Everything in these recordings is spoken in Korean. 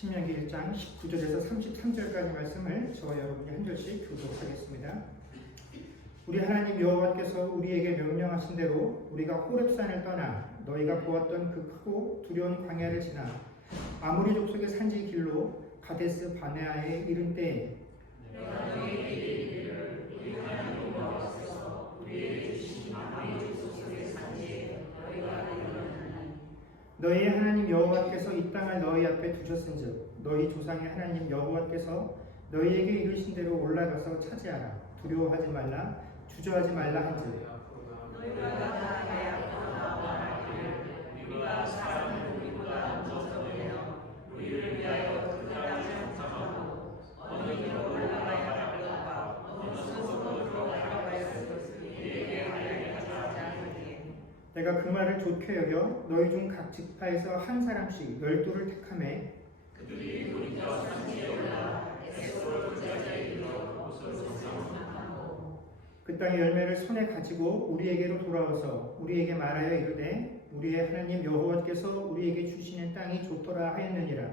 신명기 1장 19절에서 33절까지 말씀을 저와 여러분이 한 절씩 교독하겠습니다. 우리 하나님 여호와께서 우리에게 명령하신 대로 우리가 호렙산을 떠나 너희가 보았던 그 크고 두려운 광야를 지나 아모리 족속의 산지 길로 가데스 바네아에 이른 때에 내가 너희에게 이르기를 우리 하나님 여호와께서 우리에게 주신 아모리 족속의 산지에 너희가 이르렀나니 너희의 하나님 여호와께서 이 땅을 너희 앞에 두셨은즉 너희 조상의 하나님 여호와께서 너희에게 이르신 대로 올라가서 차지하라. 두려워하지 말라 주저하지 말라 한즉 너희가 나아가야 앞으로 나아가기를 우리가 사람을 우리보다 먼저 보내어 우리를 위하여 그 땅을 정탐하고 어느 길로 올라가야 할 것과 어느 수소로 들어가야 할 것을 우리에게 알게 하지 않으리에 내가 그 말을 좋게 여겨 너희 중 각 지파에서 한 사람씩 12를 택하매 그들이 돌이켜 산지에 올라 에스골 골짜기에 이르러 곳을 정탐하고 그 땅의 열매를 손에 가지고 우리에게로 돌아와서 우리에게 말하여 이르되 우리의 하나님 여호와께서 우리에게 주시는 땅이 좋더라 하였느니라.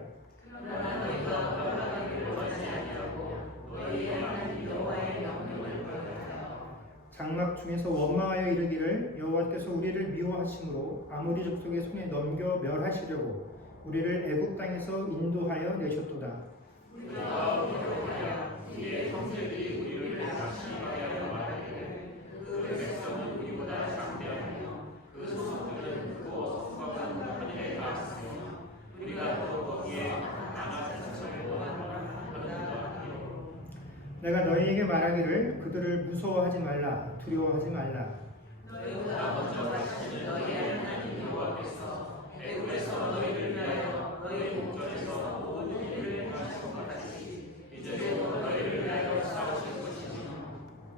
그러나 너희가 올라가기를 원하지 아니하고 너희의 하나님 여호와의 명령을 거역하여 장막 중에서 원망하여 이르기를 여호와께서 우리를 미워하심으로 아모리 족속의 손에 넘겨 멸하시려고 우리를 애굽 땅에서 인도하여 내셨도다. 우리가 두려워하여 우리의 형제들이 우리를 낙심하여 말하기를 그 백성은 우리보다 장대하며 그 소들은 크고 수박한 하늘에 닿았으며 우리가 또 거기에 강한 산천을 보았노라 하기로 내가 너희에게 말하기를 그들을 무서워하지 말라 두려워하지 말라. 너희보다 먼저 가신 너희의 하나님 여호와께서 애굽에서 너희를 위하여 너희 목전에서 모든 일을 하신 것 같이 이제도 너희를 위하여 싸우실 것이며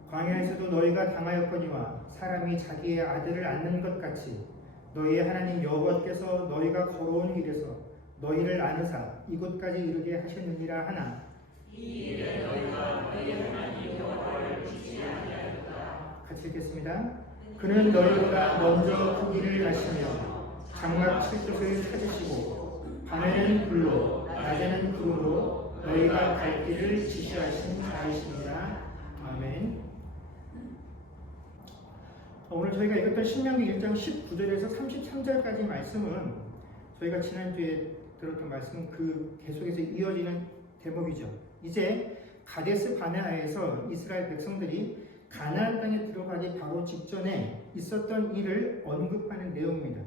광야에서도 너희가 당하였거니와 사람이 자기의 아들을 낳는 것 같이 너희의 하나님 여호와께서 너희가 걸어온 길에서 너희를 안으사 이곳까지 이르게 하셨느니라 하나 이 일에 너희가 너희의 하나님 여호와를 지지 아니하였다. 같이 읽겠습니다. 그는 너희보다 먼저 그 길을 가시며 장막 칠 곳을 찾으시고 밤에는 불로 낮에는 구름으로 너희가 갈 길을 지시하신 자이시니라. 아멘. 오늘 저희가 읽었던 신명기 1장 19절에서 33절까지 말씀은 저희가 지난주에 들었던 말씀은 그 계속해서 이어지는 대목이죠. 이제 가데스 바네아에서 이스라엘 백성들이 가나안 땅에 들어가기 바로 직전에 있었던 일을 언급하는 내용입니다.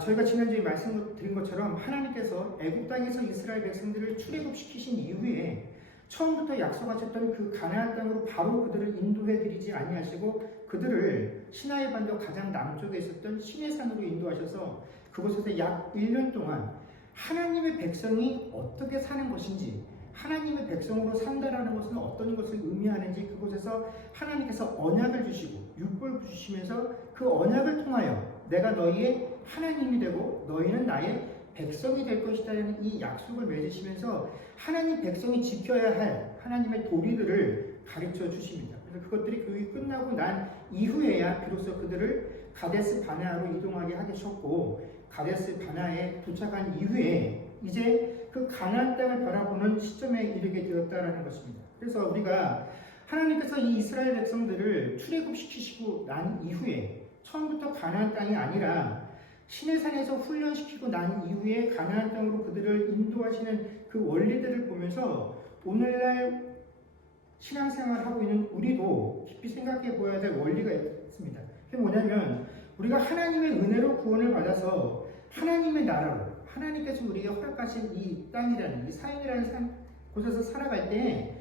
저희가 지난주에 말씀드린 것처럼 하나님께서 애굽 땅에서 이스라엘 백성들을 출애굽시키신 이후에 처음부터 약속하셨던 그 가나안 땅으로 바로 그들을 인도해 드리지 아니하시고 그들을 시나이 반도 가장 남쪽에 있었던 시내산으로 인도하셔서 그곳에서 약 1년 동안 하나님의 백성이 어떻게 사는 것인지 하나님의 백성으로 산다라는 것은 어떤 것을 의미하는지 그곳에서 하나님께서 언약을 주시고 율법을 주시면서 그 언약을 통하여 내가 너희의 하나님이 되고 너희는 나의 백성이 될 것이라는 이 약속을 맺으시면서 하나님 백성이 지켜야 할 하나님의 도리들을 가르쳐 주십니다. 그래서 그것들이 교육이 끝나고 난 이후에야 비로소 그들을 가데스 바네아로 이동하게 하셨고 가데스 바네아에 도착한 이후에 이제 그 가나안 땅을 바라보는 시점에 이르게 되었다라는 것입니다. 그래서 우리가 하나님께서 이 이스라엘 백성들을 출애굽시키시고 난 이후에 처음부터 가나안 땅이 아니라 시내산에서 훈련시키고 난 이후에 가나안 땅으로 그들을 인도하시는 그 원리들을 보면서 오늘날 신앙생활을 하고 있는 우리도 깊이 생각해 보아야 될 원리가 있습니다. 그게 뭐냐면 우리가 하나님의 은혜로 구원을 받아서 하나님의 나라로 하나님께서 우리에게 허락하신 이 땅이라는 이 사역이라는 곳에서 살아갈 때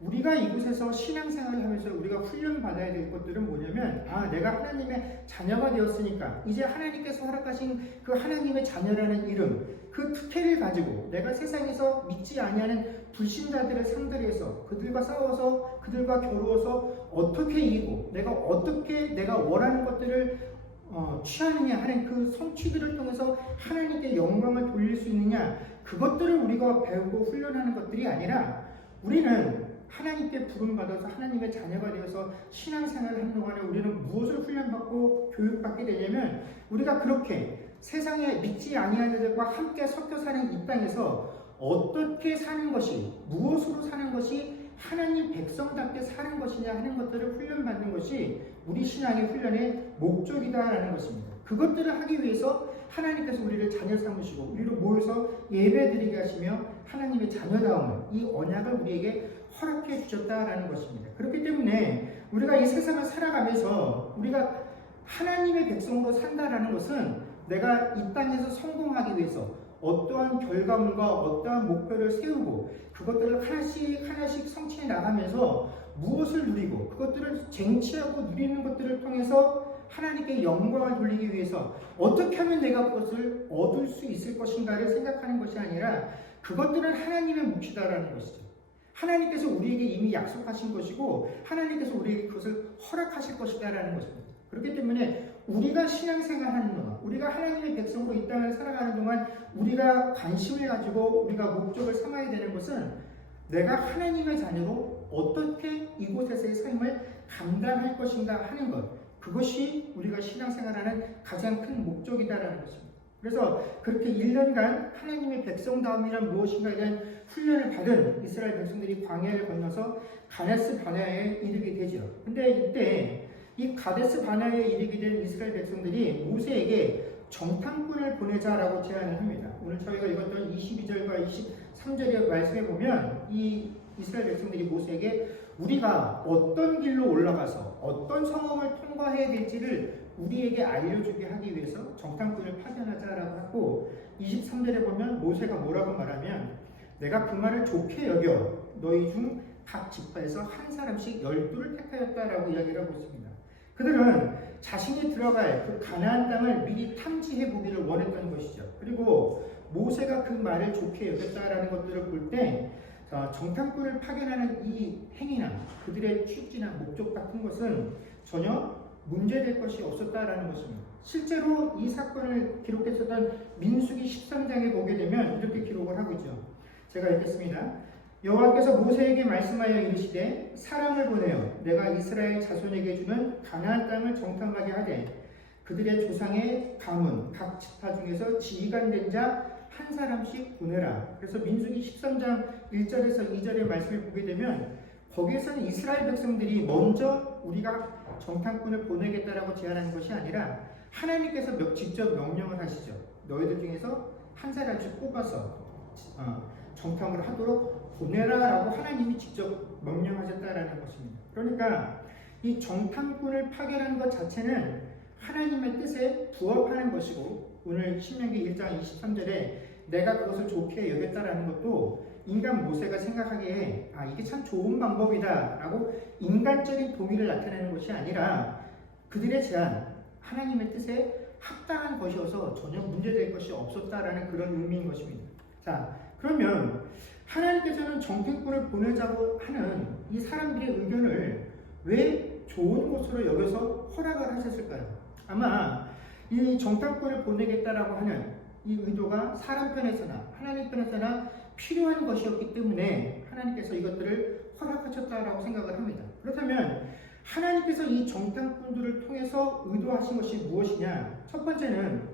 우리가 이곳에서 신앙생활을 하면서 우리가 훈련받아야 될 것들은 뭐냐면 내가 하나님의 자녀가 되었으니까 이제 하나님께서 허락하신 그 하나님의 자녀라는 이름 그 특혜를 가지고 내가 세상에서 믿지 아니하는 불신자들을 상대로 해서 그들과 싸워서 그들과 겨루어서 어떻게 이기고 내가 어떻게 내가 원하는 것들을 취하느냐 하는 그 성취들을 통해서 하나님께 영광을 돌릴 수 있느냐 그것들을 우리가 배우고 훈련하는 것들이 아니라 우리는 하나님께 부름받아서 하나님의 자녀가 되어서 신앙생활을 하는 동안에 우리는 무엇을 훈련받고 교육받게 되냐면 우리가 그렇게 세상에 믿지 아니하는 자들과 함께 섞여 사는 이 땅에서 어떻게 사는 것이, 무엇으로 사는 것이 하나님 백성답게 사는 것이냐 하는 것들을 훈련받는 것이 우리 신앙의 훈련의 목적이다라는 것입니다. 그것들을 하기 위해서 하나님께서 우리를 자녀 삼으시고 우리를 모여서 예배드리게 하시며 하나님의 자녀다움을, 이 언약을 우리에게 허락해 주셨다라는 것입니다. 그렇기 때문에 우리가 이 세상을 살아가면서 우리가 하나님의 백성으로 산다라는 것은 내가 이 땅에서 성공하기 위해서 어떠한 결과물과 어떠한 목표를 세우고 그것들을 하나씩 하나씩 성취해 나가면서 무엇을 누리고 그것들을 쟁취하고 누리는 것들을 통해서 하나님께 영광을 돌리기 위해서 어떻게 하면 내가 그것을 얻을 수 있을 것인가를 생각하는 것이 아니라 그것들은 하나님의 몫이다라는 것이죠. 하나님께서 우리에게 이미 약속하신 것이고 하나님께서 우리에게 그것을 허락하실 것이다라는 것입니다. 그렇기 때문에 우리가 신앙생활하는 동안, 우리가 하나님의 백성으로 이 땅을 살아가는 동안 우리가 관심을 가지고 우리가 목적을 삼아야 되는 것은 내가 하나님의 자녀로 어떻게 이곳에서의 삶을 감당할 것인가 하는 것, 그것이 우리가 신앙생활하는 가장 큰 목적이다라는 것입니다. 그래서 그렇게 1년간 하나님의 백성다움이란 무엇인가에 대한 훈련을 받은 이스라엘 백성들이 광야를 건너서 가데스 바네아에 이르게 되죠. 근데 이때 이 가데스 바네아에 이르게 된 이스라엘 백성들이 모세에게 정탐꾼을 보내자라고 제안을 합니다. 오늘 저희가 읽었던 22절과 23절의 말씀에 보면 이 이스라엘 백성들이 모세에게 우리가 어떤 길로 올라가서 어떤 성읍을 통과해야 될지를 우리에게 알려주게 하기 위해서 정탐꾼을 파견하자라고 하고 23절에 보면 모세가 뭐라고 말하면 내가 그 말을 좋게 여겨 너희 중 각 지파에서 한 사람씩 12를 택하였다라고 이야기를 하고 있습니다. 그들은 자신이 들어갈 그 가나안 땅을 미리 탐지해 보기를 원했던 것이죠. 그리고 모세가 그 말을 좋게 여겼다라는 것들을 볼 때 정탐꾼을 파견하는 이 행위나 그들의 취지나 목적 같은 것은 전혀 문제될 것이 없었다라는 것입니다. 실제로 이 사건을 기록했었던 민수기 13장에 보게 되면 이렇게 기록을 하고 있죠. 제가 읽겠습니다. 여호와께서 모세에게 말씀하여 이르시되 사람을 보내어 내가 이스라엘 자손에게 주는 가나안 땅을 정탐하게 하되 그들의 조상의 가문 각 지파 중에서 지휘관된 자 한 사람씩 보내라. 그래서 민수기 13장 1절에서 2절의 말씀을 보게 되면 거기에서는 이스라엘 백성들이 먼저 우리가 정탐꾼을 보내겠다라고 제안하는 것이 아니라 하나님께서 직접 명령을 하시죠. 너희들 중에서 한 사람씩 뽑아서 정탐을 하도록 보내라라고 하나님이 직접 명령하셨다라는 것입니다. 그러니까 이 정탐꾼을 파견하는 것 자체는 하나님의 뜻에 부합하는 것이고 오늘 신명기 1장 23절에 내가 그것을 좋게 여겼다라는 것도 인간 모세가 생각하기에 이게 참 좋은 방법이다 라고 인간적인 동의를 나타내는 것이 아니라 그들의 제안, 하나님의 뜻에 합당한 것이어서 전혀 문제될 것이 없었다라는 그런 의미인 것입니다. 자, 그러면 하나님께서는 정탐꾼을 보내자고 하는 이 사람들의 의견을 왜 좋은 것으로 여겨서 허락을 하셨을까요? 아마 이 정탐꾼을 보내겠다라고 하는 이 의도가 사람 편에서나 하나님 편에서나 필요한 것이었기 때문에 하나님께서 이것들을 허락하셨다라고 생각을 합니다. 그렇다면 하나님께서 이 정탐꾼들을 통해서 의도하신 것이 무엇이냐? 첫 번째는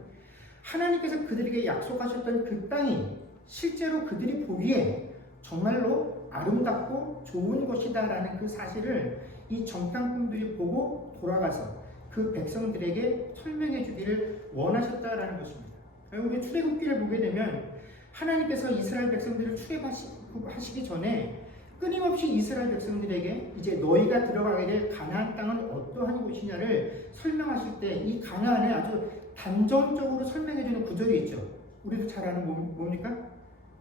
하나님께서 그들에게 약속하셨던 그 땅이 실제로 그들이 보기에 정말로 아름답고 좋은 것이다라는 그 사실을 이 정탐꾼들이 보고 돌아가서 그 백성들에게 설명해 주기를 원하셨다라는 것입니다. 우리 출애굽기를 보게 되면 하나님께서 이스라엘 백성들을 출애굽하시기 전에 끊임없이 이스라엘 백성들에게 이제 너희가 들어가게 될 가나안 땅은 어떠한 곳이냐를 설명하실 때 이 가나안을 아주 단정적으로 설명해주는 구절이 있죠. 우리도 잘 아는 뭡니까?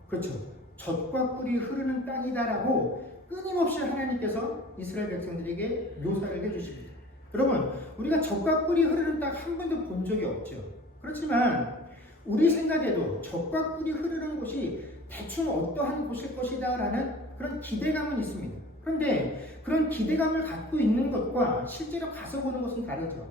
그렇죠. 젖과 꿀이 흐르는 땅이다라고 끊임없이 하나님께서 이스라엘 백성들에게 묘사를 해주십니다. 여러분, 우리가 젖과 꿀이 흐르는 땅 한 번도 본 적이 없죠. 그렇지만 우리 생각에도 젖과 꿀이 흐르는 곳이 대충 어떠한 곳일 것이다 라는 그런 기대감은 있습니다. 그런데 그런 기대감을 갖고 있는 것과 실제로 가서 보는 것은 다르죠.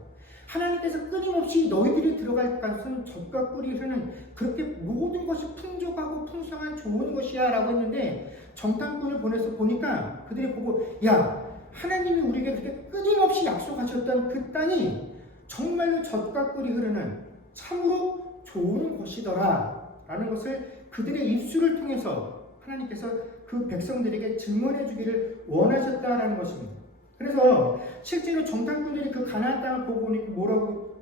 하나님께서 끊임없이 너희들이 들어갈 것은 젖과 꿀이 흐르는 그렇게 모든 것이 풍족하고 풍성한 좋은 것이야 라고 했는데 정탐꾼을 보내서 보니까 그들이 보고 야, 하나님이 우리에게 그렇게 끊임없이 약속하셨던 그 땅이 정말로 젖과 꿀이 흐르는 참으로 좋은 것이더라 라는 것을 그들의 입술을 통해서 하나님께서 그 백성들에게 증언해 주기를 원하셨다라는 것입니다. 그래서 실제로 정탐꾼들이 그 가나안 땅을 보고 보니까 뭐라고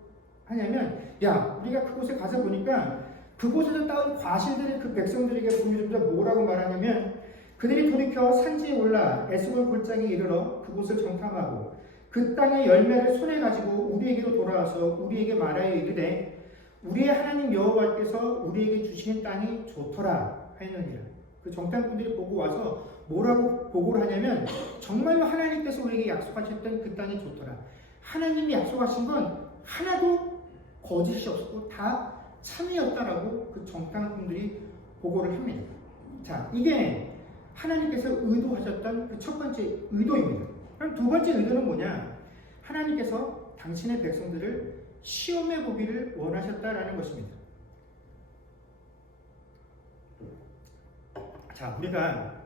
하냐면, 야, 우리가 그곳에 가서 보니까 그곳에서 따온 과실들이 그 백성들에게 보여줍니다. 뭐라고 말하냐면, 그들이 돌이켜 산지에 올라 에스골 골짜기에 이르러 그곳을 정탐하고 그 땅의 열매를 손에 가지고 우리에게로 돌아와서 우리에게 말하여 이르되 우리의 하나님 여호와께서 우리에게 주시는 땅이 좋더라 하였느니라. 그 정탐꾼들이 보고 와서 뭐라고 보고를 하냐면, 정말로 하나님께서 우리에게 약속하셨던 그 땅이 좋더라. 하나님이 약속하신 건 하나도 거짓이 없었고 다 참이었다라고 그 정탐꾼들이 보고를 합니다. 자, 이게 하나님께서 의도하셨던 그 첫 번째 의도입니다. 그럼 두 번째 의도는 뭐냐? 하나님께서 당신의 백성들을 시험해 보기를 원하셨다라는 것입니다. 자, 우리가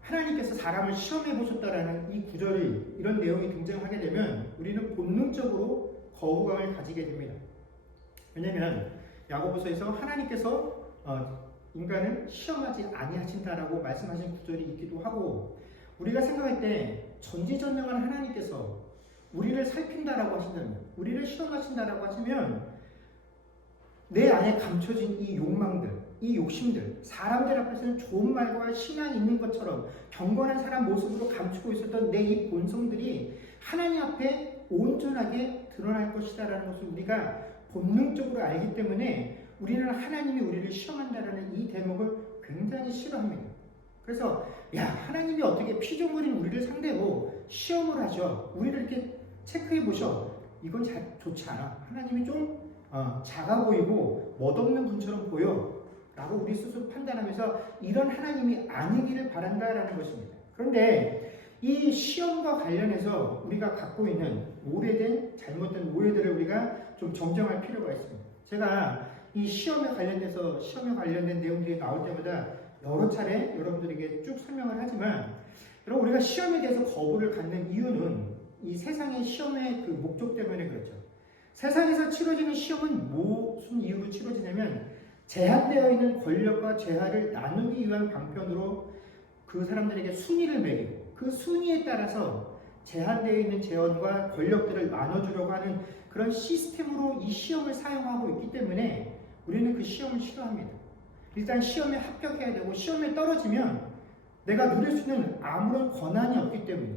하나님께서 사람을 시험해 보셨다라는 이 구절이, 이런 내용이 등장하게 되면 우리는 본능적으로 거부감을 가지게 됩니다. 왜냐하면 야고보서에서 하나님께서 인간을 시험하지 아니하신다라고 말씀하신 구절이 있기도 하고, 우리가 생각할 때 전지전능한 하나님께서 우리를 살핀다라고 하신다면, 우리를 시험하신다라고 하시면 내 안에 감춰진 이 욕망들, 이 욕심들, 사람들 앞에서는 좋은 말과 신앙이 있는 것처럼 경건한 사람 모습으로 감추고 있었던 내 이 본성들이 하나님 앞에 온전하게 드러날 것이다라는 것을 우리가 본능적으로 알기 때문에 우리는 하나님이 우리를 시험한다라는 이 대목을 굉장히 싫어합니다. 그래서 야, 하나님이 어떻게 피조물인 우리를 상대로 시험을 하셔? 우리를 이렇게 체크해 보셔. 이건 좋지 않아. 하나님이 좀 작아 보이고 멋없는 분처럼 보여 라고 우리 스스로 판단하면서 이런 하나님이 아니기를 바란다라는 것입니다. 그런데 이 시험과 관련해서 우리가 갖고 있는 오래된 잘못된 오해들을 우리가 좀 정정할 필요가 있습니다. 제가 이 시험에 관련된 내용들이 나올 때마다 여러 차례 여러분들에게 쭉 설명을 하지만, 여러분, 우리가 시험에 대해서 거부를 갖는 이유는 이 세상의 시험의 그 목적 때문에 그렇죠. 세상에서 치러지는 시험은 무슨 이유로 치러지냐면 제한되어 있는 권력과 재화를 나누기 위한 방편으로 그 사람들에게 순위를 매기고 그 순위에 따라서 제한되어 있는 재원과 권력들을 나눠주려고 하는 그런 시스템으로 이 시험을 사용하고 있기 때문에 우리는 그 시험을 싫어합니다. 일단 시험에 합격해야 되고 시험에 떨어지면 내가 누릴 수 있는 아무런 권한이 없기 때문에,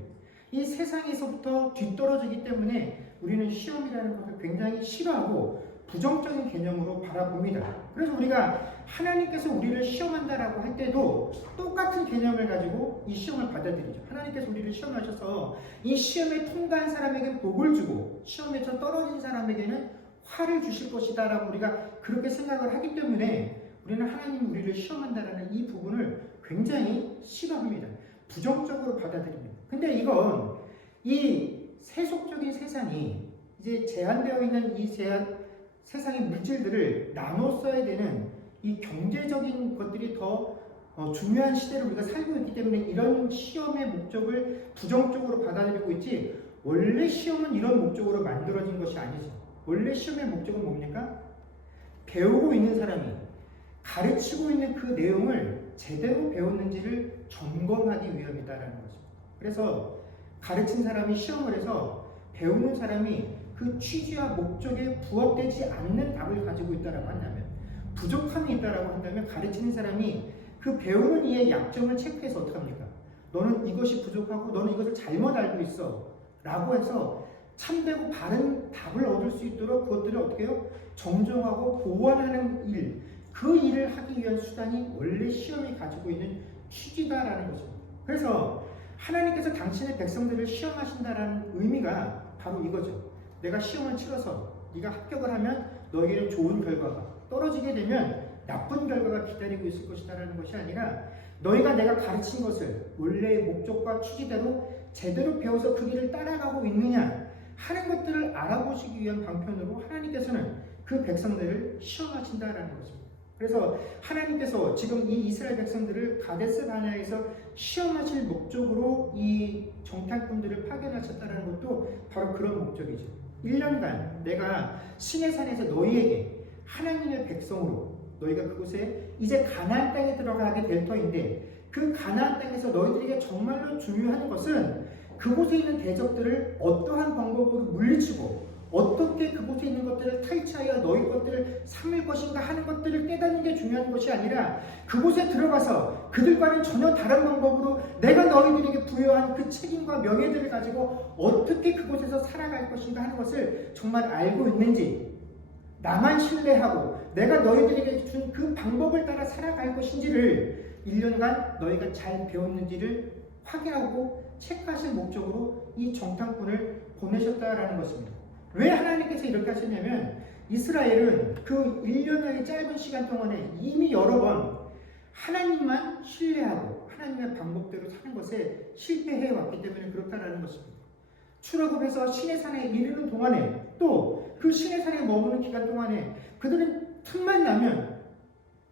이 세상에서부터 뒤떨어지기 때문에 우리는 시험이라는 것을 굉장히 싫어하고 부정적인 개념으로 바라봅니다. 그래서 우리가 하나님께서 우리를 시험한다라고 할 때도 똑같은 개념을 가지고 이 시험을 받아들이죠. 하나님께서 우리를 시험하셔서 이 시험에 통과한 사람에게 복을 주고 시험에서 떨어진 사람에게는 화를 주실 것이다 라고 우리가 그렇게 생각을 하기 때문에 우리는 하나님이 우리를 시험한다라는 이 부분을 굉장히 싫어합니다. 부정적으로 받아들입니다. 근데 이건 이 세속적인 세상이 이제 제한되어 있는 이 세상의 물질들을 나눠 써야 되는 이 경제적인 것들이 더 중요한 시대를 우리가 살고 있기 때문에 이런 시험의 목적을 부정적으로 받아들이고 있지, 원래 시험은 이런 목적으로 만들어진 것이 아니죠. 원래 시험의 목적은 뭡니까? 배우고 있는 사람이 가르치고 있는 그 내용을 제대로 배웠는지를 점검하기 위함이다라는 거죠. 그래서 가르친 사람이 시험을 해서 배우는 사람이 그 취지와 목적에 부합되지 않는 답을 가지고 있다라고 한다면, 부족함이 있다라고 한다면 가르치는 사람이 그 배우는 이의 약점을 체크해서 어떻게 합니까? 너는 이것이 부족하고 너는 이것을 잘못 알고 있어 라고 해서 참되고 바른 답을 얻을 수 있도록 그것들을 어떻게 해요? 정정하고 보완하는 일, 그 일을 하기 위한 수단이 원래 시험이 가지고 있는 취지다라는 것입니다. 그래서 하나님께서 당신의 백성들을 시험하신다라는 의미가 바로 이거죠. 내가 시험을 치러서 네가 합격을 하면 너에게는 좋은 결과가, 떨어지게 되면 나쁜 결과가 기다리고 있을 것이다라는 것이 아니라 너희가 내가 가르친 것을 원래의 목적과 취지대로 제대로 배워서 그 길을 따라가고 있느냐 하는 것들을 알아보시기 위한 방편으로 하나님께서는 그 백성들을 시험하신다라는 것입니다. 그래서 하나님께서 지금 이 이스라엘 백성들을 가데스 바네아에서 시험하실 목적으로 이 정탐꾼들을 파견하셨다는 것도 바로 그런 목적이죠. 1년간 내가 시내산에서 너희에게 하나님의 백성으로 너희가 그곳에 이제 가나안 땅에 들어가게 될 터인데 그 가나안 땅에서 너희들에게 정말로 중요한 것은 그곳에 있는 대적들을 어떠한 방법으로 물리치고 어떻게 그곳에 있는 것들을 탈취하여 너희 것들을 삼을 것인가 하는 것들을 깨닫는 게 중요한 것이 아니라 그곳에 들어가서 그들과는 전혀 다른 방법으로 내가 너희들에게 부여한 그 책임과 명예들을 가지고 어떻게 그곳에서 살아갈 것인가 하는 것을 정말 알고 있는지, 나만 신뢰하고 내가 너희들에게 준 그 방법을 따라 살아갈 것인지를 1년간 너희가 잘 배웠는지를 확인하고 체크하실 목적으로 이 정탐꾼을 보내셨다라는 것입니다. 왜 하나님께서 이렇게 하셨냐면 이스라엘은 그 1년의 짧은 시간 동안에 이미 여러 번 하나님만 신뢰하고 하나님의 방법대로 사는 것에 실패해 왔기 때문에 그렇다라는 것입니다. 출애굽해서 시내산에 이르는 동안에 또 그 시내산에 머무는 기간 동안에 그들은 틈만 나면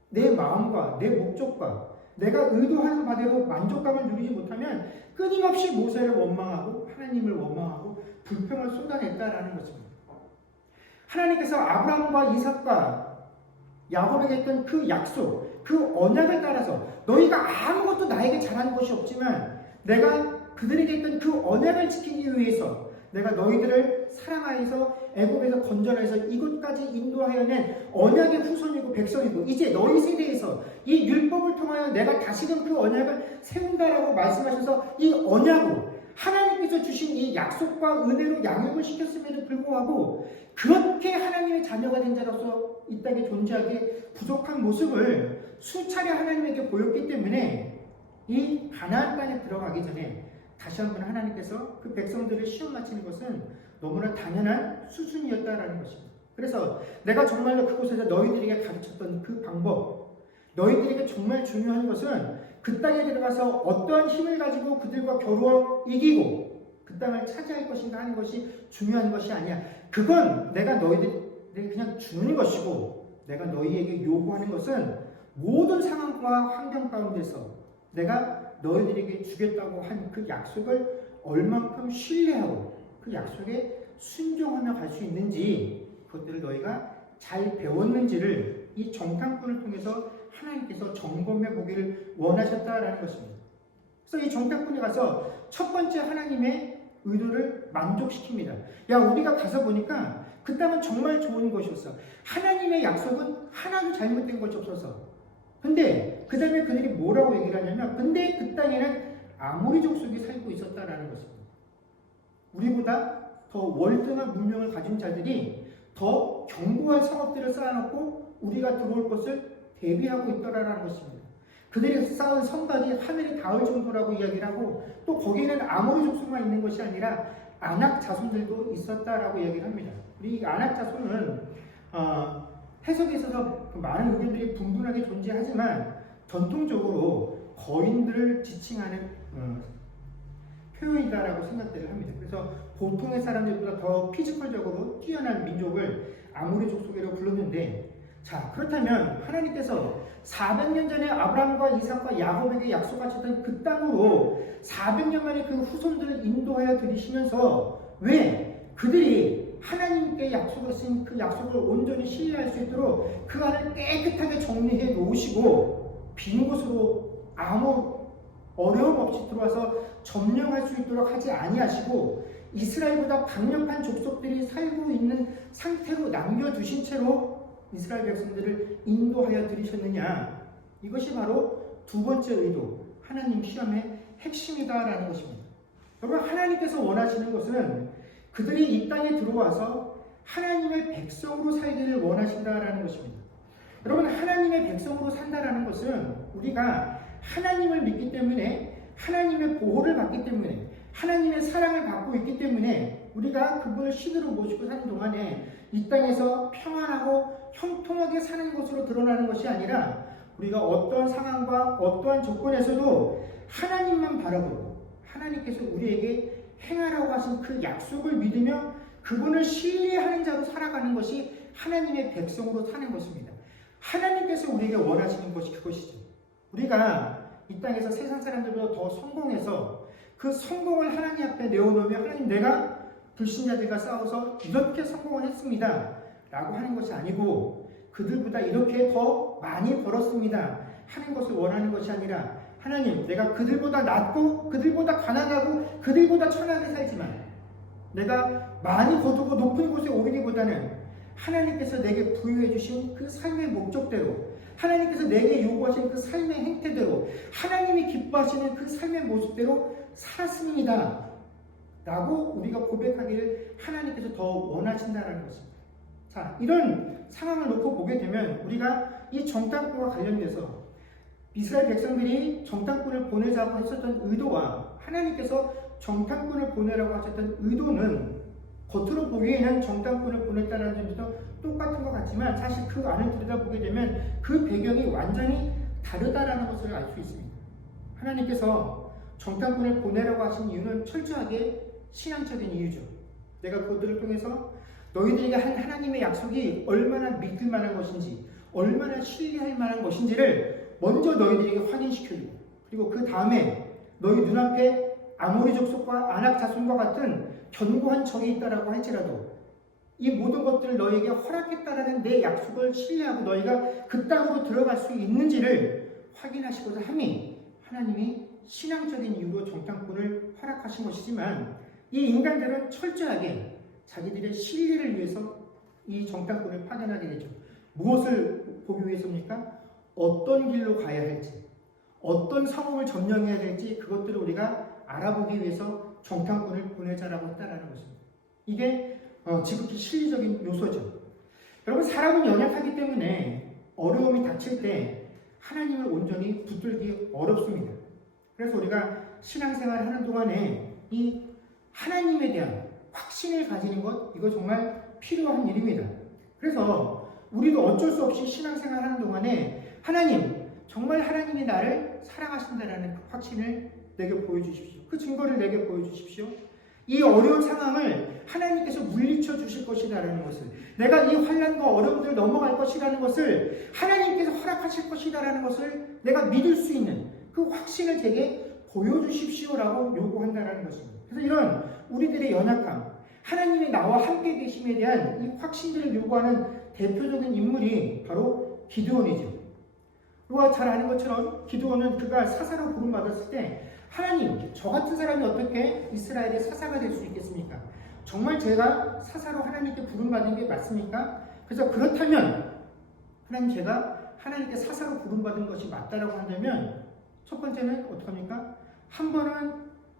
내 마음과 내 목적과 내가 의도하는 바대로 만족감을 누리지 못하면 끊임없이 모세를 원망하고 하나님을 원망하고 불평을 쏟아냈다라는 것입니다. 하나님께서 아브라함과 이삭과 야곱에게 했던 그 약속, 그 언약을 따라서 너희가 아무것도 나에게 잘하는 것이 없지만 내가 그들에게 했던 그 언약을 지키기 위해서 내가 너희들을 사랑하여서 애굽에서 건져내서 이곳까지 인도하여 낸 언약의 후손이고 백성이고 이제 너희 세대에서 이 율법을 통하여 내가 다시금 그 언약을 세운다라고 말씀하셔서 이 언약으로 하나님께서 주신 이 약속과 은혜로 양육을 시켰음에도 불구하고 그렇게 하나님의 자녀가 된 자로서 이 땅에 존재하기에 부족한 모습을 수차례 하나님에게 보였기 때문에 이 가나안 땅에 들어가기 전에 다시 한번 하나님께서 그 백성들을 시험 마치는 것은 너무나 당연한 수순이었다라는 것입니다. 그래서 내가 정말로 그곳에서 너희들에게 가르쳤던 그 방법, 너희들에게 정말 중요한 것은 그 땅에 들어가서 어떠한 힘을 가지고 그들과 겨루어 이기고 그 땅을 차지할 것인가 하는 것이 중요한 것이 아니야. 그건 내가 너희들에게 그냥 주는 것이고 내가 너희에게 요구하는 것은 모든 상황과 환경 가운데서 내가 너희들에게 주겠다고 한 그 약속을 얼만큼 신뢰하고 그 약속에 순종하며 갈 수 있는지 그것들을 너희가 잘 배웠는지를 이 정탐꾼을 통해서 하나님께서 점검해 보기를 원하셨다라는 것입니다. 그래서 이 정탐꾼이 가서 첫 번째 하나님의 의도를 만족시킵니다. 야, 우리가 가서 보니까 그 땅은 정말 좋은 것이었어. 하나님의 약속은 하나도 잘못된 것이 없어서. 근데 그 다음에 그들이 뭐라고 얘기를 하냐면 근데 그 땅에는 아모리 족속이 살고 있었다라는 것입니다. 우리보다 더 월등한 문명을 가진 자들이 더 견고한 성읍들을 쌓아놓고 우리가 들어올 것을 대비하고 있더라라는 것입니다. 그들이 쌓은 성곽이 하늘에 닿을 정도라고 이야기를 하고 또 거기에는 아모리 족속만 있는 것이 아니라 아낙 자손들도 있었다라고 이야기를 합니다. 우리 아낙 자손은 해석에 있어서 많은 의견들이 분분하게 존재하지만 전통적으로 거인들을 지칭하는 표현이다라고 생각들을 합니다. 그래서 보통의 사람들보다 더 피지컬적으로 뛰어난 민족을 아모리 족속이라고 불렀는데 자 그렇다면 하나님께서 400년 전에 아브라함과 이삭과 야곱에게 약속하셨던 그 땅으로 400년 만에 그 후손들을 인도하여 들이시면서 왜 그들이 하나님께 약속하신 그 약속을 온전히 신뢰할 수 있도록 그 안을 깨끗하게 정리해 놓으시고 빈 곳으로 아무 어려움 없이 들어와서 점령할 수 있도록 하지 아니하시고 이스라엘보다 강력한 족속들이 살고 있는 상태로 남겨두신 채로 이스라엘 백성들을 인도하여 들이셨느냐. 이것이 바로 두 번째 의도, 하나님 시험의 핵심이다라는 것입니다. 여러분 하나님께서 원하시는 것은 그들이 이 땅에 들어와서 하나님의 백성으로 살기를 원하신다라는 것입니다. 여러분 하나님의 백성으로 산다라는 것은 우리가 하나님을 믿기 때문에 하나님의 보호를 받기 때문에 하나님의 사랑을 받고 있기 때문에 우리가 그분을 신으로 모시고 사는 동안에 이 땅에서 평안하고 형통하게 사는 것으로 드러나는 것이 아니라 우리가 어떠한 상황과 어떠한 조건에서도 하나님만 바라보고 하나님께서 우리에게 행하라고 하신 그 약속을 믿으며 그분을 신뢰하는 자로 살아가는 것이 하나님의 백성으로 사는 것입니다. 하나님께서 우리에게 원하시는 것이 그것이죠. 우리가 이 땅에서 세상 사람들보다 더 성공해서 그 성공을 하나님 앞에 내어놓으며 하나님 내가 불신자들과 싸워서 이렇게 성공을 했습니다 라고 하는 것이 아니고 그들보다 이렇게 더 더 많이 벌었습니다 하는 것을 원하는 것이 아니라, 하나님, 내가 그들보다 낫고 그들보다 가난하고 그들보다 천하게 살지만 내가 많이 거두고 높은 곳에 오르기보다는 하나님께서 내게 부여해 주신 그 삶의 목적대로, 하나님께서 내게 요구하신 그 삶의 행태대로, 하나님이 기뻐하시는 그 삶의 모습대로 살았습니다 라고 우리가 고백하기를 하나님께서 더 원하신다는 것입니다. 자, 이런 상황을 놓고 보게 되면 우리가 이 정탐꾼과 관련돼서 이스라엘 백성들이 정탐꾼을 보내자고 했었던 의도와 하나님께서 정탐꾼을 보내라고 하셨던 의도는 겉으로 보기에는 정탐꾼을 보냈다는 점에서 똑같은 것 같지만, 사실 그 안을 들여다보게 되면 그 배경이 완전히 다르다라는 것을 알 수 있습니다. 하나님께서 정탐꾼을 보내라고 하신 이유는 철저하게 신앙적인 이유죠. 내가 그들을 통해서 너희들에게 한 하나님의 약속이 얼마나 믿을 만한 것인지, 얼마나 신뢰할 만한 것인지를 먼저 너희들에게 확인시켜주고, 그리고 그 다음에 너희 눈앞에 아모리 족속과 아낙 자손과 같은 견고한 적이 있다라고 할지라도 이 모든 것들을 너희에게 허락했다라는 내 약속을 신뢰하고 너희가 그 땅으로 들어갈 수 있는지를 확인하시고자 함이 하나님이 신앙적인 이유로 정탐꾼을 허락하신 것이지만, 이 인간들은 철저하게 자기들의 신뢰를 위해서 이 정탐꾼을 파견하게 되죠. 무엇을 보기 위해서입니까? 어떤 길로 가야 할지, 어떤 상황을 점령해야 될지 그것들을 우리가 알아보기 위해서 정탐꾼을 보내자라고 했다라는 것입니다. 이게 지극히 실리적인 요소죠. 여러분, 사람은 연약하기 때문에 어려움이 닥칠 때 하나님을 온전히 붙들기 어렵습니다. 그래서 우리가 신앙생활을 하는 동안에 이 하나님에 대한 확신을 가지는 것, 이거 정말 필요한 일입니다. 그래서 우리도 어쩔 수 없이 신앙생활 하는 동안에 하나님, 정말 하나님이 나를 사랑하신다라는 그 확신을 내게 보여주십시오. 그 증거를 내게 보여주십시오. 이 어려운 상황을 하나님께서 물리쳐 주실 것이라는 것을, 내가 이 환난과 어려움들을 넘어갈 것이라는 것을 하나님께서 허락하실 것이라는 것을 내가 믿을 수 있는 그 확신을 제게 보여주십시오라고 요구한다는 것입니다. 그래서 이런 우리들의 연약함, 하나님이 나와 함께 계심에 대한 이 확신들을 요구하는 대표적인 인물이 바로 기드온이죠. 우리가 잘 아는 것처럼 기드온은 그가 사사로 부름받았을 때, 하나님, 저 같은 사람이 어떻게 이스라엘의 사사가 될 수 있겠습니까? 정말 제가 사사로 하나님께 부름받은 게 맞습니까? 그래서 그렇다면 하나님, 제가 하나님께 사사로 부름받은 것이 맞다라고 한다면 첫 번째는 어떡합니까? 한 번은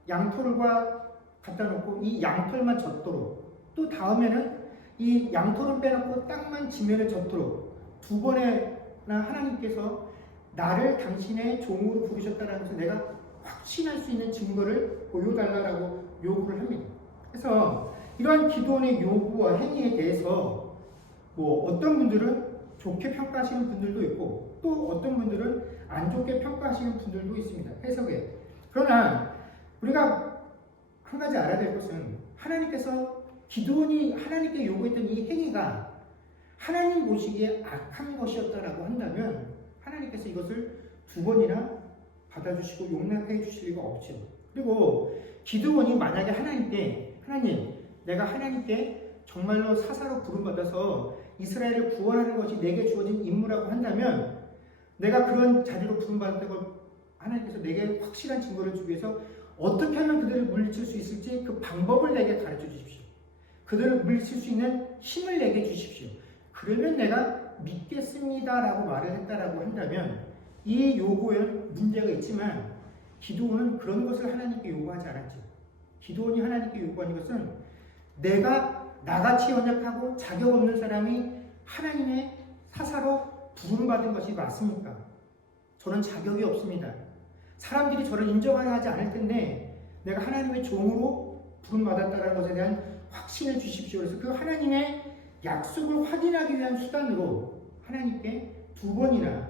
양털과 갖다 놓고 이 양털만 젖도록, 또 다음에는 이 양털은 빼놓고 땅만 지면에 젖도록 두 번이나 하나님께서 나를 당신의 종으로 부르셨다는 것을 내가 확신할 수 있는 증거를 보여달라고 요구를 합니다. 그래서 이러한 기도원의 요구와 행위에 대해서 어떤 분들은 좋게 평가하시는 분들도 있고, 또 어떤 분들은 안 좋게 평가하시는 분들도 있습니다. 해석에. 그러나 우리가 한 가지 알아야 될 것은, 하나님께서 기드온이 하나님께 요구했던 이 행위가 하나님 보시기에 악한 것이었다라고 한다면 하나님께서 이것을 두 번이나 받아주시고 용납해 주실 리가 없죠. 그리고 기드온이 만약에 하나님께, 하나님, 내가 하나님께 정말로 사사로 부름받아서 이스라엘을 구원하는 것이 내게 주어진 임무라고 한다면, 내가 그런 자리로 부름받았다고 하나님께서 내게 확실한 증거를 주기 위해서 어떻게 하면 그들을 물리칠 수 있을지 그 방법을 내게 가르쳐 주십시오. 그들을 물리칠 수 있는 힘을 내게 주십시오. 그러면 내가 믿겠습니다라고 말을 했다라고 한다면 이 요구에 문제가 있지만, 기드온은 그런 것을 하나님께 요구하지 않았죠. 기드온이 하나님께 요구하는 것은, 내가 나같이 연약하고 자격 없는 사람이 하나님의 사사로 부름받은 것이 맞습니까? 저는 자격이 없습니다. 사람들이 저를 인정하지 않을 텐데 내가 하나님의 종으로 부름받았다는 것에 대한 확신을 주십시오. 그래서 그 하나님의 약속을 확인하기 위한 수단으로 하나님께 두 번이나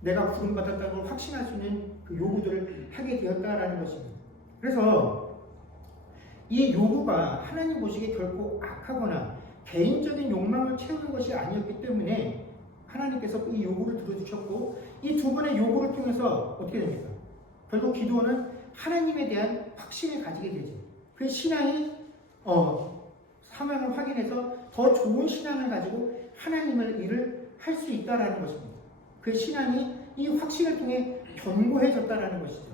내가 부름받았다는 걸 확신할 수 있는 그 요구들을 하게 되었다라는 것입니다. 그래서 이 요구가 하나님 보시기에 결코 악하거나 개인적인 욕망을 채우는 것이 아니었기 때문에 하나님께서 이 요구를 들어주셨고, 이 두 번의 요구를 통해서 어떻게 됩니까? 결국 기드온은 하나님에 대한 확신을 가지게 되죠. 그 신앙이 상황을 확인해서 더 좋은 신앙을 가지고 하나님의 일을 할 수 있다라는 것입니다. 그 신앙이 이 확신을 통해 견고해졌다라는 것이죠.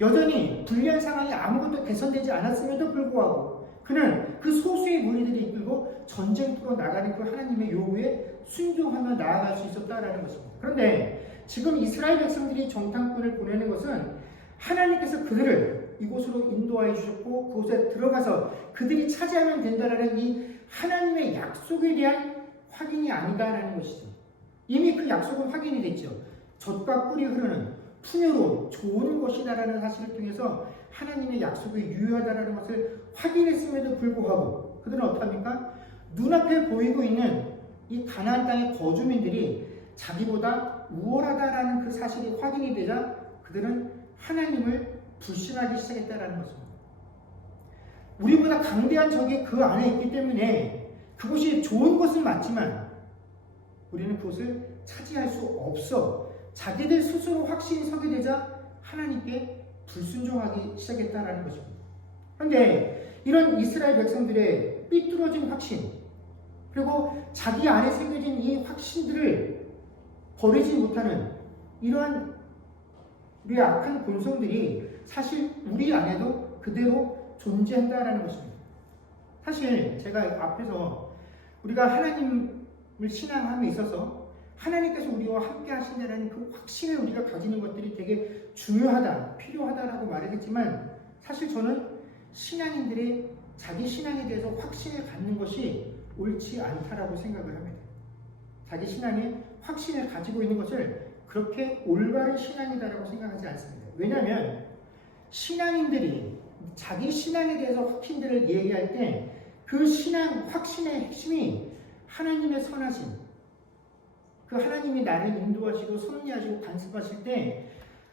여전히 불리한 상황이 아무것도 개선되지 않았음에도 불구하고 그는 그 소수의 무리들이 이끌고 전쟁터로 나가는 그 하나님의 요구에 순종하며 나아갈 수 있었다라는 것입니다. 그런데 지금 이스라엘 백성들이 정탐꾼을 보내는 것은 하나님께서 그들을 이곳으로 인도하여 주셨고 그곳에 들어가서 그들이 차지하면 된다라는 이 하나님의 약속에 대한 확인이 아니다라는 것이죠. 이미 그 약속은 확인이 됐죠. 젖과 꿀이 흐르는 풍요로운 좋은 것이다라는 사실을 통해서 하나님의 약속이 유효하다라는 것을 확인했음에도 불구하고 그들은 어떡합니까? 눈앞에 보이고 있는 이 가나안 땅의 거주민들이 자기보다 우월하다라는 그 사실이 확인이 되자 그들은 하나님을 불신하기 시작했다라는 것입니다. 우리보다 강대한 적이 그 안에 있기 때문에 그곳이 좋은 것은 맞지만 우리는 그것을 차지할 수 없어 자기들 스스로 확신이 서게 되자 하나님께 불순종하기 시작했다라는 것입니다. 그런데 이런 이스라엘 백성들의 삐뚤어진 확신 그리고 자기 안에 생겨진 이 확신들을 버리지 못하는 이러한 우리의 악한 본성들이 사실 우리 안에도 그대로 존재한다라는 것입니다. 사실 제가 앞에서 우리가 하나님을 신앙함에 있어서 하나님께서 우리와 함께 하신다는 그 확신을 우리가 가지는 것들이 되게 중요하다, 필요하다라고 말을 했지만 사실 저는 신앙인들이 자기 신앙에 대해서 확신을 갖는 것이 옳지 않다라고 생각을 합니다. 자기 신앙에 확신을 가지고 있는 것을 그렇게 올바른 신앙이다라고 생각하지 않습니다. 왜냐하면 신앙인들이 자기 신앙에 대해서 확신들을 얘기할 때 그 신앙, 확신의 핵심이 하나님의 선하심, 그 하나님이 나를 인도하시고 섭리하시고 간섭하실 때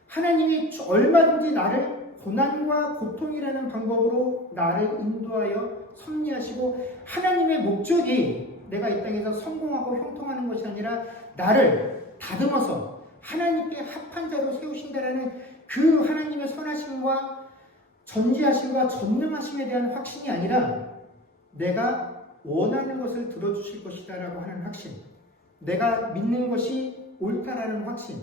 하나님이 얼마든지 나를 고난과 고통이라는 방법으로 나를 인도하여 섭리하시고 하나님의 목적이 내가 이 땅에서 성공하고 형통하는 것이 아니라 나를 다듬어서 하나님께 합한 자로 세우신다라는 그 하나님의 선하심과 전지하심과 전능하심에 대한 확신이 아니라 내가 원하는 것을 들어주실 것이다라고 하는 확신, 내가 믿는 것이 옳다라는 확신,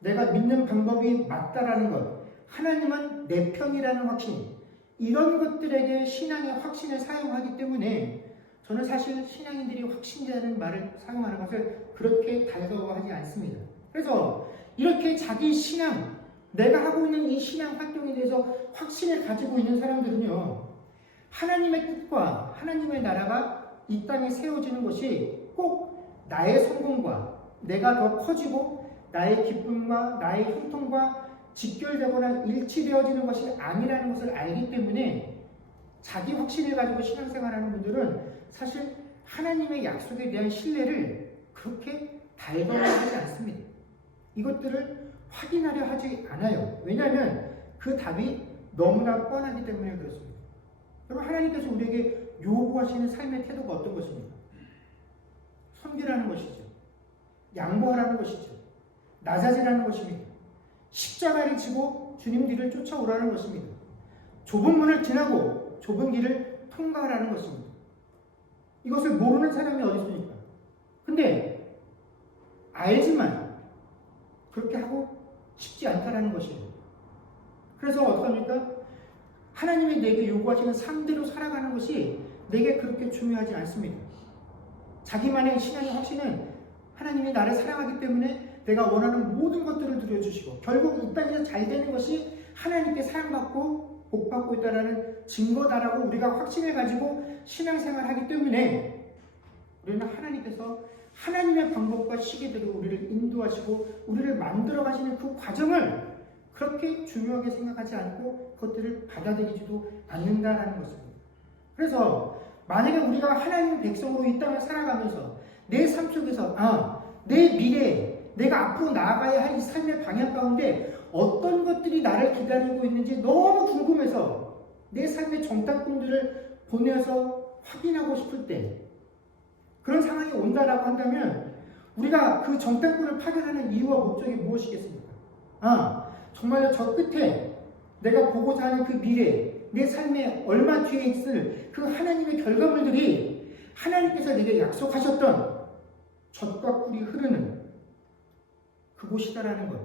내가 믿는 방법이 맞다라는 것, 하나님은 내 편이라는 확신, 이런 것들에게 신앙의 확신을 사용하기 때문에 저는 사실 신앙인들이 확신이라는 말을 사용하는 것을 그렇게 달가워하지 않습니다. 그래서 이렇게 자기 신앙, 내가 하고 있는 이 신앙 활동에 대해서 확신을 가지고 있는 사람들은요, 하나님의 뜻과 하나님의 나라가 이 땅에 세워지는 것이 꼭 나의 성공과 내가 더 커지고 나의 기쁨과 나의 형통과 직결되거나 일치되어지는 것이 아니라는 것을 알기 때문에 자기 확신을 가지고 신앙생활하는 분들은 사실 하나님의 약속에 대한 신뢰를 그렇게 달가워하지 않습니다. 이것들을 확인하려 하지 않아요. 왜냐하면 그 답이 너무나 뻔하기 때문에 그렇습니다. 여러분, 하나님께서 우리에게 요구하시는 삶의 태도가 어떤 것입니까? 섬기라는 것이죠. 양보하라는 것이죠. 낮아지라는 것입니다. 십자가를 지고 주님 뒤를 쫓아오라는 것입니다. 좁은 문을 지나고 좁은 길을 통과하라는 것입니다. 이것을 모르는 사람이 어디 있습니까? 근데 알지만 그렇게 하고 싶지 않다라는 것이에요. 그래서 어떡합니까? 하나님이 내게 요구하시는 삶대로 살아가는 것이 내게 그렇게 중요하지 않습니다. 자기만의 신앙의 확신은 하나님이 나를 사랑하기 때문에 내가 원하는 모든 것들을 누려주시고 결국 이 땅에서 잘 되는 것이 하나님께 사랑받고 복받고 있다는 증거다라고 우리가 확신을 가지고 신앙생활하기 때문에 우리는 하나님께서 하나님의 방법과 시기대로 우리를 인도하시고 우리를 만들어 가시는 그 과정을 그렇게 중요하게 생각하지 않고 그것들을 받아들이지도 않는다라는 것입니다. 그래서 만약에 우리가 하나님 백성으로 이 땅을 살아가면서 내 삶 속에서 내 미래에 내가 앞으로 나아가야 할 이 삶의 방향 가운데 어떤 것들이 나를 기다리고 있는지 너무 궁금해서 내 삶의 정탐꾼들을 보내서 확인하고 싶을 때 그런 상황이 온다라고 한다면 우리가 그 정탐꾼을 파견하는 이유와 목적이 무엇이겠습니까? 정말로 저 끝에 내가 보고자 하는 그 미래, 내 삶에 얼마 뒤에 있을 그 하나님의 결과물들이 하나님께서 내게 약속하셨던 젖과 꿀이 흐르는 그곳이다라는 것.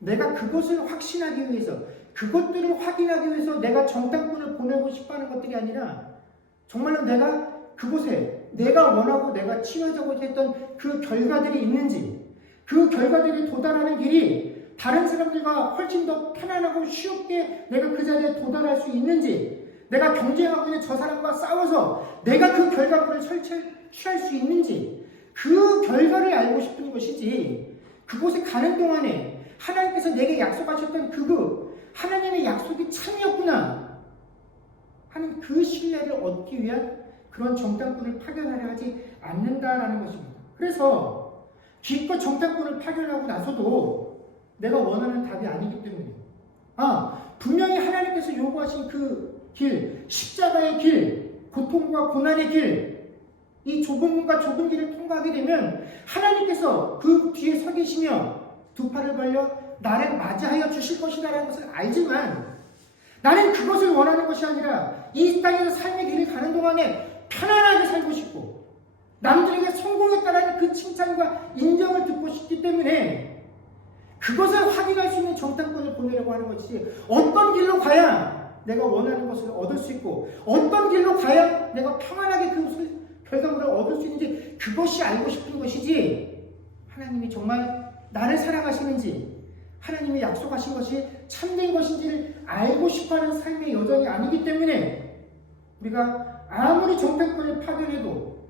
내가 그것을 확신하기 위해서, 그것들을 확인하기 위해서 내가 정탐꾼을 보내고 싶어하는 것들이 아니라 정말로 내가 그곳에 내가 원하고 내가 치유하고자 했던 그 결과들이 있는지, 그 결과들이 도달하는 길이 다른 사람들과 훨씬 더 편안하고 쉽게 내가 그 자리에 도달할 수 있는지, 내가 경쟁하고 있는 저 사람과 싸워서 내가 그 결과물을 취할 수 있는지, 그 결과를 알고 싶은 것이지, 그곳에 가는 동안에 하나님께서 내게 약속하셨던 하나님의 약속이 참이었구나 하는 그 신뢰를 얻기 위한 그런 정탐꾼을 파견하려 하지 않는다라는 것입니다. 그래서 기껏 정탐꾼을 파견하고 나서도 내가 원하는 답이 아니기 때문에, 분명히 하나님께서 요구하신 그 길, 십자가의 길, 고통과 고난의 길, 이 좁은 문과 좁은 길을 통과하게 되면 하나님께서 그 뒤에 서 계시며 두 팔을 벌려 나를 맞이하여 주실 것이라는 것을 알지만, 나는 그것을 원하는 것이 아니라 이 땅에서 삶의 길을 가는 동안에 편안하게 살고 싶고 남들에게 성공했다라는 그 칭찬과 인정을 듣고 싶기 때문에 그것을 확인할 수 있는 정탐꾼을 보내려고 하는 것이지, 어떤 길로 가야 내가 원하는 것을 얻을 수 있고 어떤 길로 가야 내가 평안하게 그 결과물을 얻을 수 있는지, 그것이 알고 싶은 것이지, 하나님이 정말 나를 사랑하시는지, 하나님이 약속하신 것이 참된 것인지를 알고 싶어하는 삶의 여정이 아니기 때문에 우리가 아무리 정탐꾼을 파견해도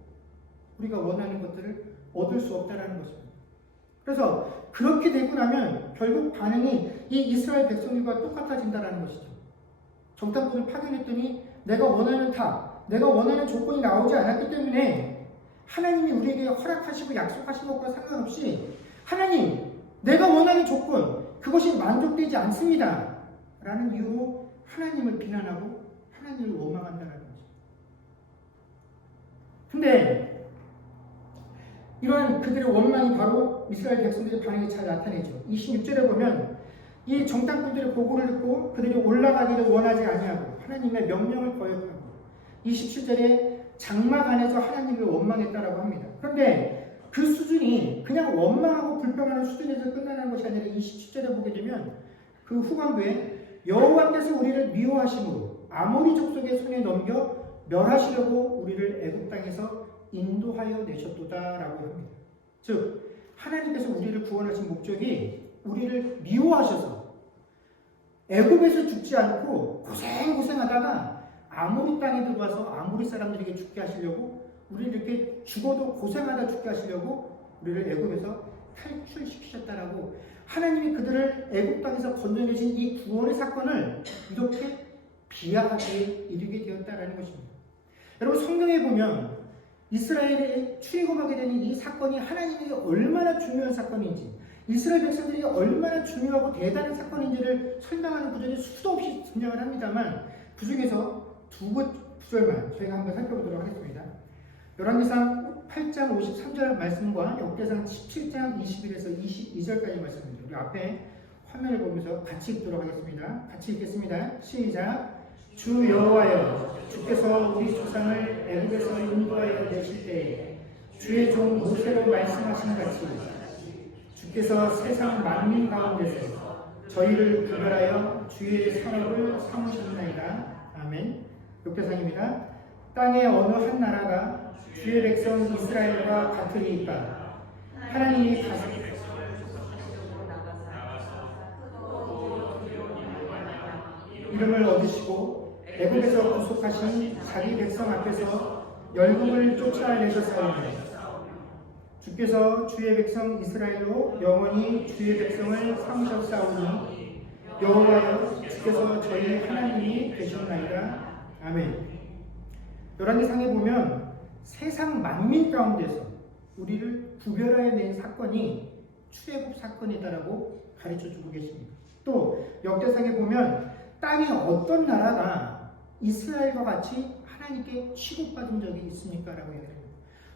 우리가 원하는 것들을 얻을 수 없다는 것입니다. 그래서 그렇게 되고 나면 결국 반응이 이 이스라엘 백성들과 똑같아진다는 것이죠. 정탐꾼을 파견했더니 내가 원하는 내가 원하는 조건이 나오지 않았기 때문에 하나님이 우리에게 허락하시고 약속하신 것과 상관없이, 하나님, 내가 원하는 조건, 그것이 만족되지 않습니다 라는 이유로 하나님을 비난하고 하나님을 원망한다는 거죠. 근데 이러한 그들의 원망이 바로 이스라엘 백성들의 반응에 잘 나타내죠. 26절에 보면 이 정탐꾼들의 보고를 듣고 그들이 올라가기를 원하지 아니하고 하나님의 명령을 거역하고, 27절에 장막 안에서 하나님을 원망했다라고 합니다. 그런데 그 수준이 그냥 원망하고 불평하는 수준에서 끝나는 것이 아니라 27절에 보게 되면 그 후반부에 여호와께서 우리를 미워하심으로 아모리 족속의 손에 넘겨 멸하시려고 우리를 애굽 땅에서 인도하여 내셨도다라고 합니다. 즉 하나님께서 우리를 구원하신 목적이 우리를 미워하셔서 애굽에서 죽지 않고 고생하다가 아모리 땅에 들어와서 아모리 사람들에게 죽게 하시려고, 우리를 이렇게 죽어도 고생하다 죽게 하시려고 우리를 애굽에서 탈출시키셨다라고, 하나님이 그들을 애굽 땅에서 건져내신 이 구원의 사건을 이렇게 비하하게 이르게 되었다라는 것입니다. 여러분, 성경에 보면 이스라엘에 출애굽하게 되는 이 사건이 하나님에게 얼마나 중요한 사건인지, 이스라엘 백성들에게 얼마나 중요하고 대단한 사건인지를 설명하는 구절이 수도 없이 등장을 합니다만, 그 중에서 두 구절만 저희가 한번 살펴보도록 하겠습니다. 열왕기상 8장 53절 말씀과 역대상 17장 21에서 22절까지 말씀입니다. 우리 앞에 화면을 보면서 같이 읽도록 하겠습니다. 같이 읽겠습니다. 시작. 주 여호와여, 주께서 우리 조상을 애굽에서 인도하여 내실 때에 주의 종 모세로 말씀하신 같이 주께서 세상 만민 가운데서 저희를 구별하여 주의 산업을 삼으셨나이다. 아멘. 역대상입니다. 땅의 어느 한 나라가 주의 백성 이스라엘과 같으리이까? 하나님이 이름을 얻으시고 애굽에서 구속하신 자기 백성 앞에서 열국을 쫓아내셨사오니 주께서 주의 백성 이스라엘로 영원히 주의 백성을 삼으셨사오니 여호와여, 주께서 저희 하나님이 되셨나이다. 아멘. 열왕기상에 보면 세상 만민 가운데서 우리를 구별하여 낸 사건이 출애굽 사건이다라고 가르쳐주고 계십니다. 또 역대상에 보면 땅의 어떤 나라가 이스라엘과 같이 하나님께 취급받은 적이 있습니까? 라고 얘기합니다.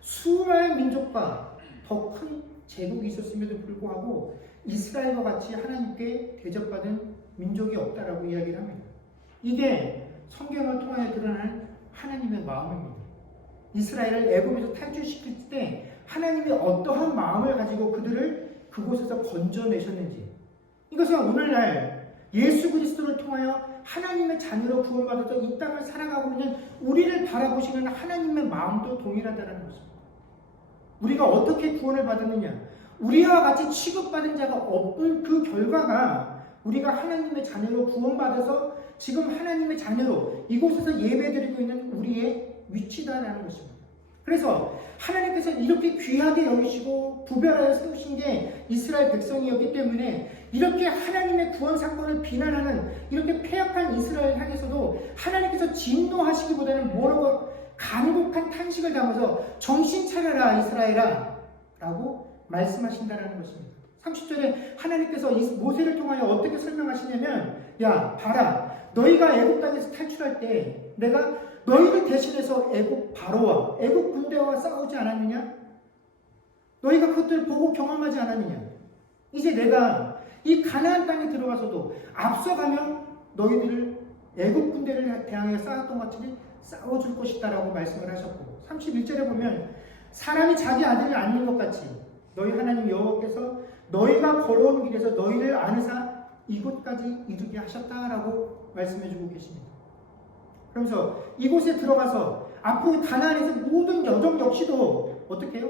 수많은 민족과 더 큰 제국이 있었음에도 불구하고 이스라엘과 같이 하나님께 대접받은 민족이 없다라고 이야기를 합니다. 이게 성경을 통하여 드러나는 하나님의 마음입니다. 이스라엘을 애굽에서 탈출시킬 때 하나님이 어떠한 마음을 가지고 그들을 그곳에서 건져내셨는지, 이것은 오늘날 예수 그리스도를 통하여 하나님의 자녀로 구원받아서 이 땅을 살아가고 있는 우리를 바라보시는 하나님의 마음도 동일하다는 것입니다. 우리가 어떻게 구원을 받았느냐, 우리와 같이 취급받은 자가 없는 그 결과가 우리가 하나님의 자녀로 구원받아서 지금 하나님의 자녀로 이곳에서 예배드리고 있는 우리의 위치다라는 것입니다. 그래서 하나님께서 이렇게 귀하게 여기시고 구별하여 세우신 게 이스라엘 백성이었기 때문에 이렇게 하나님의 구원 사건을 비난하는 이렇게 패역한 이스라엘 향해서도 하나님께서 진노하시기보다는 뭐라고 간곡한 탄식을 담아서 정신 차려라 이스라엘아 라고 말씀하신다는 것입니다. 30절에 하나님께서 모세를 통하여 어떻게 설명하시냐면, 야 봐라, 너희가 애굽 땅에서 탈출할 때 내가 너희를 대신해서 애굽 바로와 애굽 군대와 싸우지 않았느냐? 너희가 그것들을 보고 경험하지 않았느냐? 이제 내가 이 가나안 땅에 들어가서도 앞서가며 너희들을 애굽 군대를 대항해 싸웠던 것 같이 싸워줄 것이다라고 말씀을 하셨고, 31절에 보면 사람이 자기 아들을 안는 것 같이 너희 하나님 여호와께서 너희가 걸어온 길에서 너희를 안으사 이곳까지 이르게 하셨다라고 말씀해주고 계십니다. 그러면서 이곳에 들어가서 앞으로 가나안에서 모든 여정 역시도 어떻게 해요?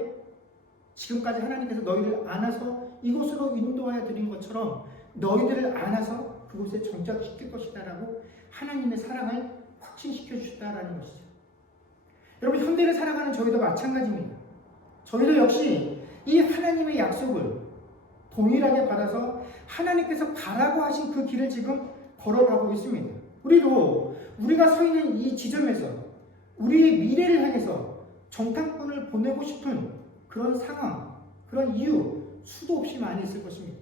지금까지 하나님께서 너희를 안아서 이곳으로 인도하여 드린 것처럼 너희들을 안아서 그곳에 정착시킬 것이다라고 하나님의 사랑을 확신시켜 주셨다라는 것이죠. 여러분, 현대를 살아가는 저희도 마찬가지입니다. 저희도 역시 이 하나님의 약속을 동일하게 받아서 하나님께서 가라고 하신 그 길을 지금 걸어가고 있습니다. 우리가 서 있는 이 지점에서 우리의 미래를 향해서 정탐꾼을 보내고 싶은 그런 상황, 그런 이유 수도 없이 많이 있을 것입니다.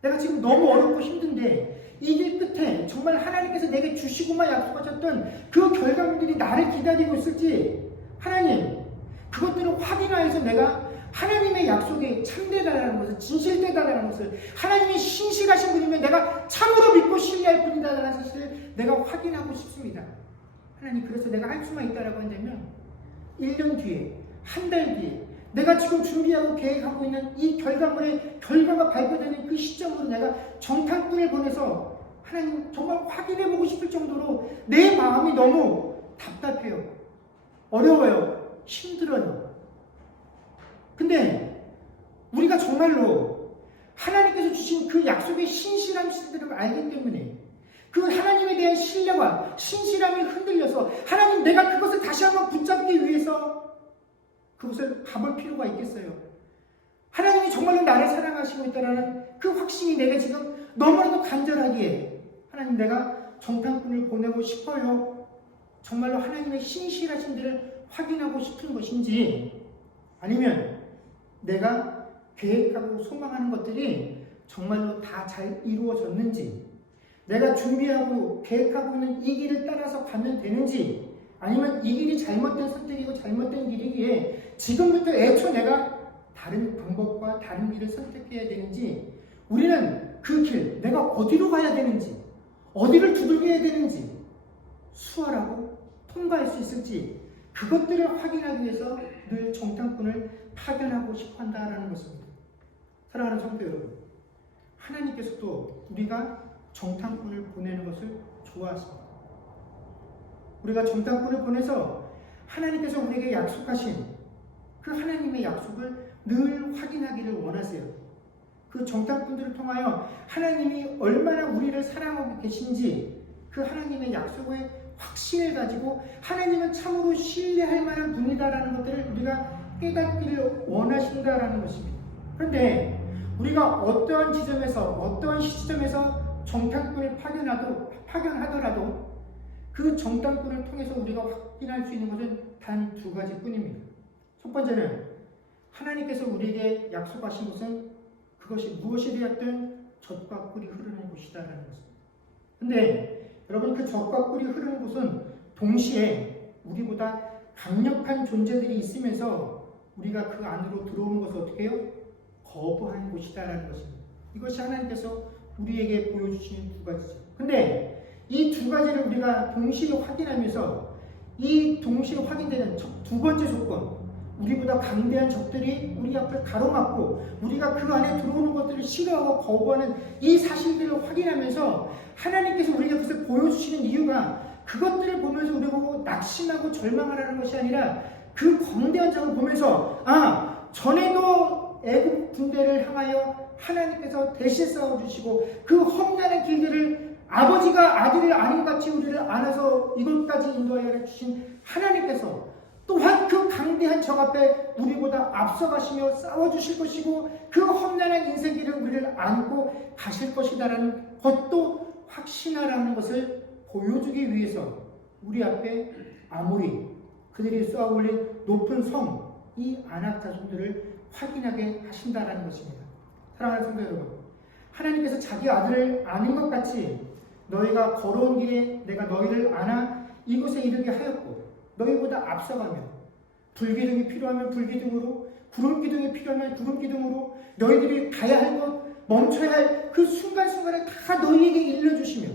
내가 지금 너무 어렵고 힘든데 이 길 끝에 정말 하나님께서 내게 주시고만 약속하셨던 그 결과물들이 나를 기다리고 있을지, 하나님 그것들을 확인하여서 내가 하나님의 약속이 참되다라는 것을, 진실되다라는 것을, 하나님이 신실하신 분이면 내가 참으로 믿고 신뢰할 뿐이다라는 사실을 내가 확인하고 싶습니다. 하나님, 그래서 내가 할 수만 있다라고 한다면 1년 뒤에, 한 달 뒤에 내가 지금 준비하고 계획하고 있는 이 결과가 발표되는 그 시점으로 내가 정탐꾼을 보내서 하나님 정말 확인해보고 싶을 정도로 내 마음이 너무 답답해요. 어려워요. 힘들어요. 근데 우리가 정말로 하나님께서 주신 그 약속의 신실한 시들을 알기 때문에 그 하나님에 대한 신뢰와 신실함이 흔들려서 하나님, 내가 그것을 다시 한번 붙잡기 위해서 그것을 가볼 필요가 있겠어요. 하나님이 정말로 나를 사랑하시고 있다는 그 확신이 내가 지금 너무나도 간절하기에 하나님, 내가 정탐꾼을 보내고 싶어요. 정말로 하나님의 신실하신 데를 확인하고 싶은 것인지, 아니면 내가 계획하고 소망하는 것들이 정말로 다 잘 이루어졌는지, 내가 준비하고 계획하고 있는 이 길을 따라서 가면 되는지, 아니면 이 길이 잘못된 선택이고 잘못된 길이기에 지금부터 애초 내가 다른 방법과 다른 길을 선택해야 되는지, 우리는 그 길, 내가 어디로 가야 되는지, 어디를 두들겨야 되는지 수월하고 통과할 수 있을지, 그것들을 확인하기 위해서 늘 정탐꾼을 파견하고 싶어 한다라는 것입니다. 사랑하는 성도 여러분, 하나님께서도 우리가 정탐꾼을 보내는 것을 좋아하십니다. 우리가 정탐꾼을 보내서 하나님께서 우리에게 약속하신 그 하나님의 약속을 늘 확인하기를 원하세요. 그 정탐꾼들을 통하여 하나님이 얼마나 우리를 사랑하고 계신지, 그 하나님의 약속의 확신을 가지고 하나님은 참으로 신뢰할 만한 분이다라는 것들을 우리가 깨닫기를 원하신다라는 것입니다. 그런데 우리가 어떠한 지점에서, 어떠한 시점에서 정탐꾼을 파견하더라도 그 정탐꾼을 통해서 우리가 확인할 수 있는 것은 단 두 가지뿐입니다. 첫 번째는 하나님께서 우리에게 약속하신 것은 그것이 무엇이 되었든 젖과 꿀이 흐르는 곳이다라는 것입니다. 근데 여러분, 그 젖과 꿀이 흐르는 곳은 동시에 우리보다 강력한 존재들이 있으면서 우리가 그 안으로 들어오는 것을 어떻게 해요? 거부하는 곳이다라는 것입니다. 이것이 하나님께서 우리에게 보여주시는 두 가지죠. 근데 이 두 가지를 우리가 동시에 확인하면서 이 동시에 확인되는 두 번째 조건, 우리보다 강대한 적들이 우리 앞을 가로막고 우리가 그 안에 들어오는 것들을 싫어하고 거부하는 이 사실들을 확인하면서 하나님께서 우리 곁에서 보여주시는 이유가 그것들을 보면서 우리가 낙심하고 절망하라는 것이 아니라 그 거대한 적을 보면서 전에도 애국 군대를 향하여 하나님께서 대신 싸워주시고 그 험난한 길들을 아버지가 아들을 아닌 같이 우리를 안아서 이것까지 인도하여 주신 하나님께서 또한 그 강대한 적 앞에 우리보다 앞서가시며 싸워주실 것이고 그 험난한 인생길을 우리를 안고 가실 것이다라는 것도 확신하라는 것을 보여주기 위해서 우리 앞에 아모리 그들이 쏘아올린 높은 성 이 아낙 자손들을 확인하게 하신다라는 것입니다. 사랑하는 성도 여러분, 하나님께서 자기 아들을 아는 것 같이 너희가 걸어온 길에 내가 너희를 안아 이곳에 이르게 하였고 너희보다 앞서가며 불기둥이 필요하면 불기둥으로 구름기둥이 필요하면 구름기둥으로 너희들이 가야 할 것 멈춰야 할 그 순간순간을 다 너희에게 일러주시며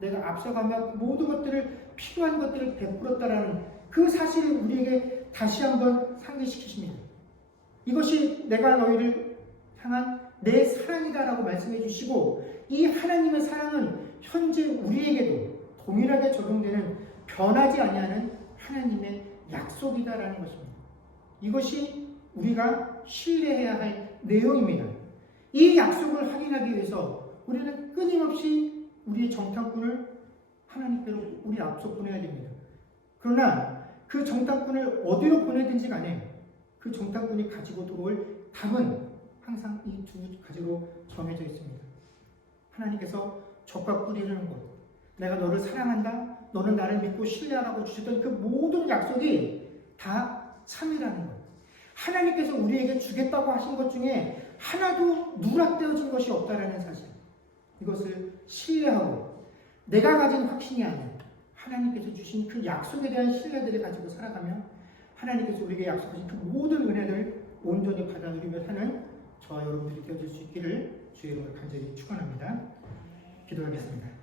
내가 앞서가며 모든 것들을 필요한 것들을 베풀었다라는 그 사실을 우리에게 다시 한번 상기시키십니다. 이것이 내가 너희를 향한 내 사랑이다라고 말씀해 주시고 이 하나님의 사랑은 현재 우리에게도 동일하게 적용되는 변하지 아니하는 하나님의 약속이다라는 것입니다. 이것이 우리가 신뢰해야 할 내용입니다. 이 약속을 확인하기 위해서 우리는 끊임없이 우리의 정탐꾼을 하나님께로 우리 앞서 보내야 됩니다. 그러나 그 정탐꾼을 어디로 보내든지 간에 그 정탐꾼이 가지고 들어올 답은 항상 이 두 가지로 정해져 있습니다. 하나님께서 적과 뿌리르는 것, 내가 너를 사랑한다, 너는 나를 믿고 신뢰하라고 주셨던 그 모든 약속이 다 참이라는 것. 하나님께서 우리에게 주겠다고 하신 것 중에 하나도 누락되어진 것이 없다라는 사실. 이것을 신뢰하고 내가 가진 확신이 아닌 하나님께서 주신 그 약속에 대한 신뢰들을 가지고 살아가며 하나님께서 우리에게 약속하신 그 모든 은혜를 온전히 받아 누리며 사는 저와 여러분들이 되어질 수 있기를 주의 이름으로 간절히 축원합니다. 기도하겠습니다.